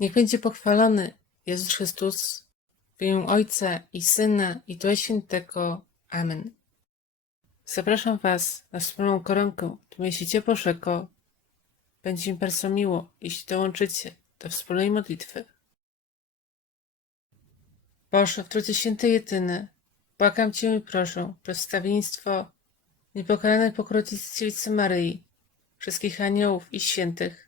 Niech będzie pochwalony Jezus Chrystus w imię Ojca i Syna i Ducha Świętego. Amen. Zapraszam Was na wspólną koronkę w mojej świecie Bożego. Będzie mi bardzo miło, jeśli dołączycie do wspólnej modlitwy. Boże, w Trójcy Święty Jedyny, błagam Cię i proszę, przedstawieństwo niepokalanej pokrowicy Dziewicy Maryi, wszystkich aniołów i świętych,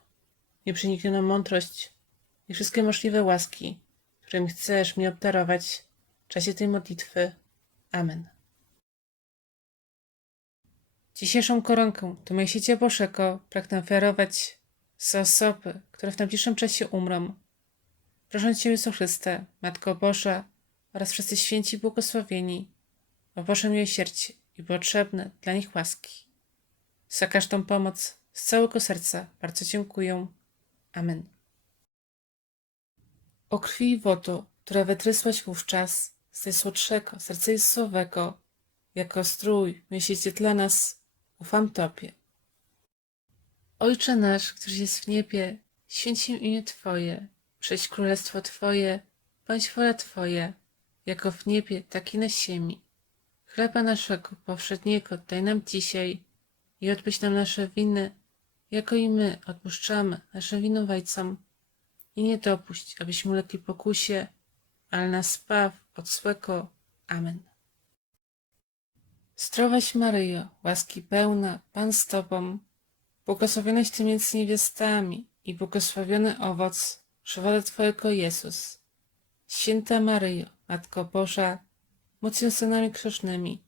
nieprzeniknioną mądrość i wszystkie możliwe łaski, którymi chcesz mnie obdarować w czasie tej modlitwy. Amen. Dzisiejszą koronkę do mojej sieci Bożego pragnę ofiarować za osoby, które w najbliższym czasie umrą. Proszę Cię, Jezu Chryste, Matko Boża oraz wszyscy święci błogosławieni, o Boże miłosierdzie i potrzebne dla nich łaski. Za każdą pomoc z całego serca bardzo dziękuję. Amen. O krwi i wodu, które wytrysłaś wówczas z najsłodszego serca Jezusowego, jako strój miesięcie dla nas, ufam Tobie. Ojcze nasz, któryś jest w niebie, święć się imię Twoje, przyjdź królestwo Twoje, bądź wola Twoja, jako w niebie, tak i na ziemi. Chleba naszego powszedniego daj nam dzisiaj i odpuść nam nasze winy, jako i my odpuszczamy naszym winowajcom. I nie dopuść, abyśmy ulegli pokusie, ale nas zbaw od. Amen. Zdrowaś Maryjo, łaski pełna, Pan z Tobą, błogosławionaś Ty między niewiastami i błogosławiony owoc żywota Twojego Jezus. Święta Maryjo, Matko Boża, módl się za nami grzesznymi,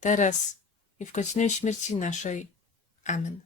teraz i w godzinę śmierci naszej. Amen.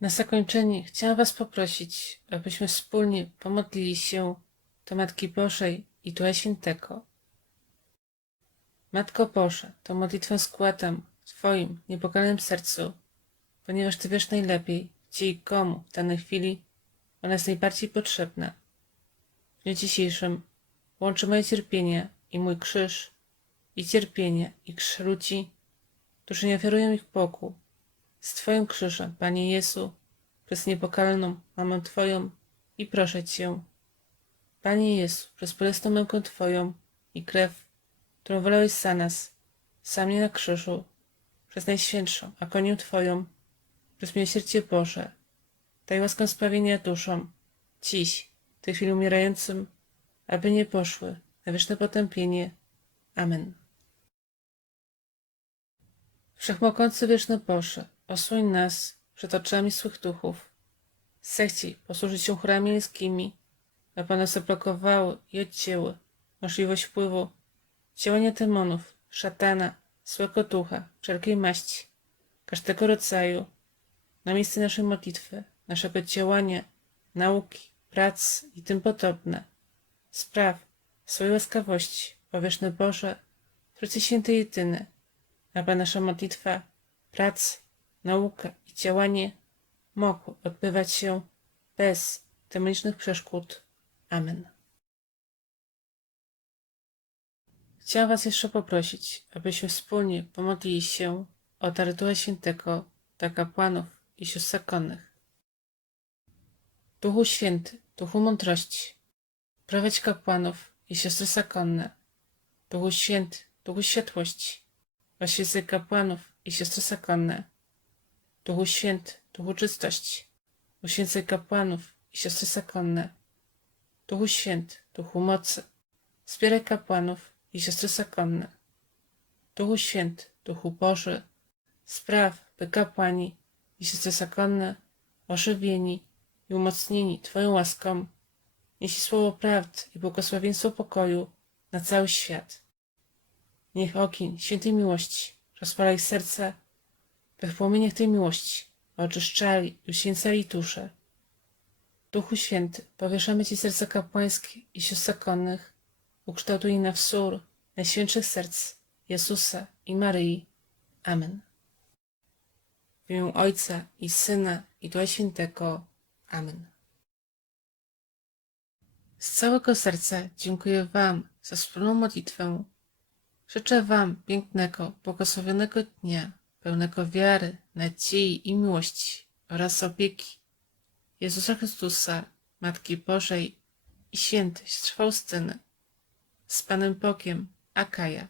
Na zakończenie chciałam Was poprosić, abyśmy wspólnie pomodlili się do Matki Bożej i Ducha Świętego. Matko Boża, tą modlitwę składam w Twoim niepokalanym sercu, ponieważ Ty wiesz najlepiej, gdzie i komu w danej chwili ona jest najbardziej potrzebna. W dniu dzisiejszym łączy moje cierpienie i mój krzyż, i cierpienie, i krzyż ludzi, którzy nie ofiarują ich Bogu, z Twoim krzyżem, Panie Jezu, przez niepokalną Mamę Twoją i proszę Cię, Panie Jezu, przez bolesną mękę Twoją i krew, którą wylałeś za nas, sam mnie na krzyżu, przez Najświętszą agonię Twoją, przez miłosierdzie Boże, daj łaskę sprawienia duszom, dziś, w tej chwili umierającym, aby nie poszły na wieczne potępienie. Amen. Wszechmogący wieczny Boże, osłoń nas przed oczami złych duchów. Zechciej posłużyć się chórami anielskimi, aby one zablokowały i odcięły możliwość wpływu działania demonów, szatana, złego ducha, wszelkiej maści, każdego rodzaju, na miejsce naszej modlitwy, naszego działania, nauki, pracy i tym podobne. Spraw swojej łaskawości, powieszny Boże, Trójcy Święty Jedyny, aby nasza modlitwa, praca, nauka i działanie mogły odbywać się bez demonicznych przeszkód. Amen. Chciałam Was jeszcze poprosić, abyśmy wspólnie pomodlili się o dar Ducha Świętego dla kapłanów i sióstr zakonnych. Duchu Święty, Duchu Mądrości, prowadź kapłanów i siostry zakonne. Duchu Święty, Duchu Światłości, oświecaj kapłanów i siostry zakonne. Duchu Święty, Duchu Czystości, uświęcaj kapłanów i siostry zakonne. Duchu Święty, Duchu Mocy, wspieraj kapłanów i siostry zakonne. Duchu Święty, Duchu Boży, spraw, by kapłani i siostry zakonne, ożywieni i umocnieni Twoją łaską, nieśli słowo prawdy i błogosławieństwo pokoju na cały świat. Niech ogień świętej miłości rozpala ich by w płomieniach tej miłości oczyszczali uświęcali dusze. Duchu Święty, powieszamy Ci serca kapłańskie i sióstr zakonnych, ukształtuj na wzór Najświętszych Serc Jezusa i Maryi. Amen. W imię Ojca i Syna i Ducha Świętego. Amen. Z całego serca dziękuję Wam za wspólną modlitwę. Życzę Wam pięknego, błogosławionego dnia, pełnego wiary, nadziei i miłości oraz opieki Jezusa Chrystusa, Matki Bożej i świętej Faustyny. Z Panem Bogiem, Akaja.